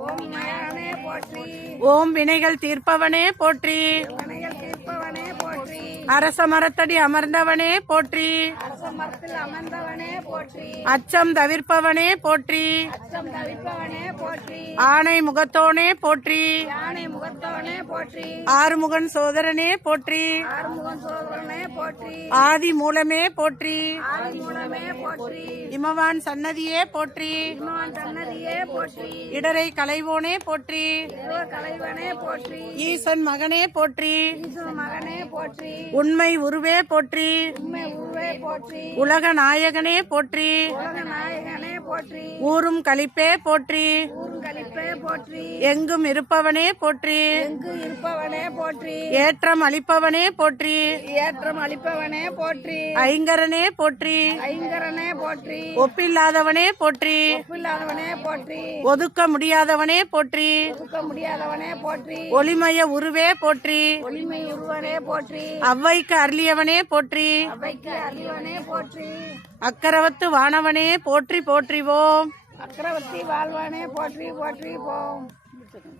ஓம் மயானே போற்றி. ஓம் வினைகள் தீர்ப்பவனே போற்றி. வினைகள் தீர்ப்பவனே போற்றி. அரச மரத்தடி அமர்ந்தவனே போற்றி. அரச மரத்தில் அமர்ந்தவனே போற்றி. அச்சம் தவிர்ப்பவனே போற்றி. அச்சம் தவிர்ப்பவனே போற்றி. ஆனை முகத்தோனே போற்றி. யானை முகத்தவனே போற்றி. ஆறுமுகன் சோதரனே போற்றி. ஆறுமுகன் சோதரனே போற்றி. ஆதி மூலமே போற்றி. ஆதி மூலமே போற்றி. இமவான் சன்னதியே போற்றி. இமான் சன்னதியே போற்றி. இடரை களைவோனே போற்றி. தேவ கலைவனே போற்றி. ஈசன் மகனே போற்றி. ஈசன் மகனே போற்றி. உண்மை உருவே போற்றி. உண்மை உருவே போற்றி. உலக நாயகனே போற்றி. உலக நாயகனே போற்றி. ஊரும் களிப்பே போற்றி. ஊருங்களிப்பே போற்றி. எங்கும் இருப்பவனே போற்றி. எங்கு இருப்பவனே போற்றி. ஏற்றம் அளிப்பவனே போற்றி. ஏற்றம் அளிப்பவனே போற்றி. ஐங்கரனே போற்றி. ஐங்கரனே போற்றி. ஒப்பில்லாதவனே போற்றி. ஒப்பில்லாதவனே போற்றி. ஒதுக்க முடியாதவனே போற்றி. ஒதுக்க முடியாதவனே போற்றி. ஒளிமய உருவே போற்றி. ஒளிமை உருவனே போற்றி. அவ்வைக்கு அருளியவனே போற்றி. அவைக்கு அறிவனே போற்றி. அக்கரவத்து வானவனே போற்றி போற்றிவோம். சக்கரவர்த்தி வாழ்வானே போற்றி போற்றி போம்.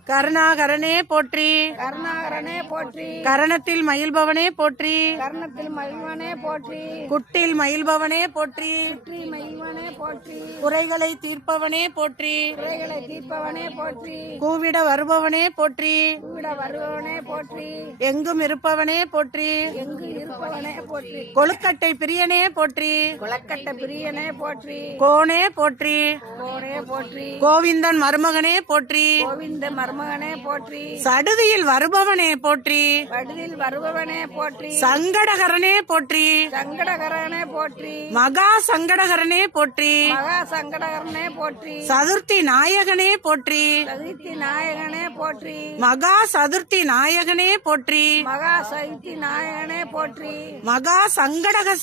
கருணாகரனே போற்றி. கருணாகரனே போற்றி. கரணத்தில் மயில்பவனே போற்றி. கர்ணத்தில் மகிழ்வனே போற்றி. குட்டில் மயில்பவனே போற்றி. சுற்றி மகிழ்வனே போற்றி. குறைகளை தீர்ப்பவனே போற்றி. குறைகளை தீர்ப்பவனே போற்றி. கூவிட வருபவனே போற்றி. கூவிட வருபவனே போற்றி. எங்கும் இருப்பவனே போற்றி. எங்கு இருப்பவனே போற்றி. கொழுக்கட்டை பிரியனே போற்றி. குளக்கட்ட பிரியனே போற்றி. கோனே போற்றி. கோனே போற்றி. கோவிந்தன் மருமகனே போற்றி. கோவிந்த மருமகனே போற்றி. சடுதியில் வருபவனே போற்றி. வடுதில் வருபவனே போற்றி. சங்கடகரனே போற்றி. சங்கடகரனே போற்றி. மகா சங்கடகரனே போற்றி. மகா சங்கடகரனே போற்றி. சதுர்த்தி நாயகனே போற்றி. சதுர்த்தி நாயகனே போற்றி. மகா சதுர்த்தி நாயகனே போற்றி. மகா சதுர்த்தி நாயகனே போற்றி. மகா சங்கடகர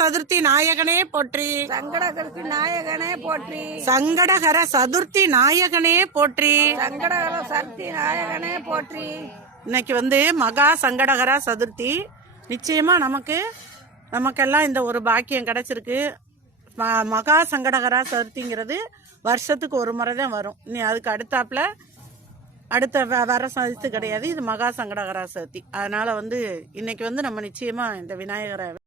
சதுர்த்தி நாயகனே போற்றி. சங்கடகரத்தி நாயகனே போற்றி. சங்கடகர சதுர்த்தி நாயகனே போற்றி. சங்கடகர சதுர்த்தி நாயகனே போற்றி. இன்னைக்கு மகா சங்கடகர சதுர்த்தி. நிச்சயமா நமக்கெல்லாம் இந்த ஒரு பாக்கியம் கிடைச்சிருக்கு. மகா சங்கடகர சதுர்த்திங்கிறது வருஷத்துக்கு ஒரு முறை தான் வரும். இனி அதுக்கு அடுத்த வர சதுர்த்தி கிடையாது. இது மகா சங்கடகர சதுர்த்தி. அதனால இன்னைக்கு நம்ம நிச்சயமா இந்த விநாயகரை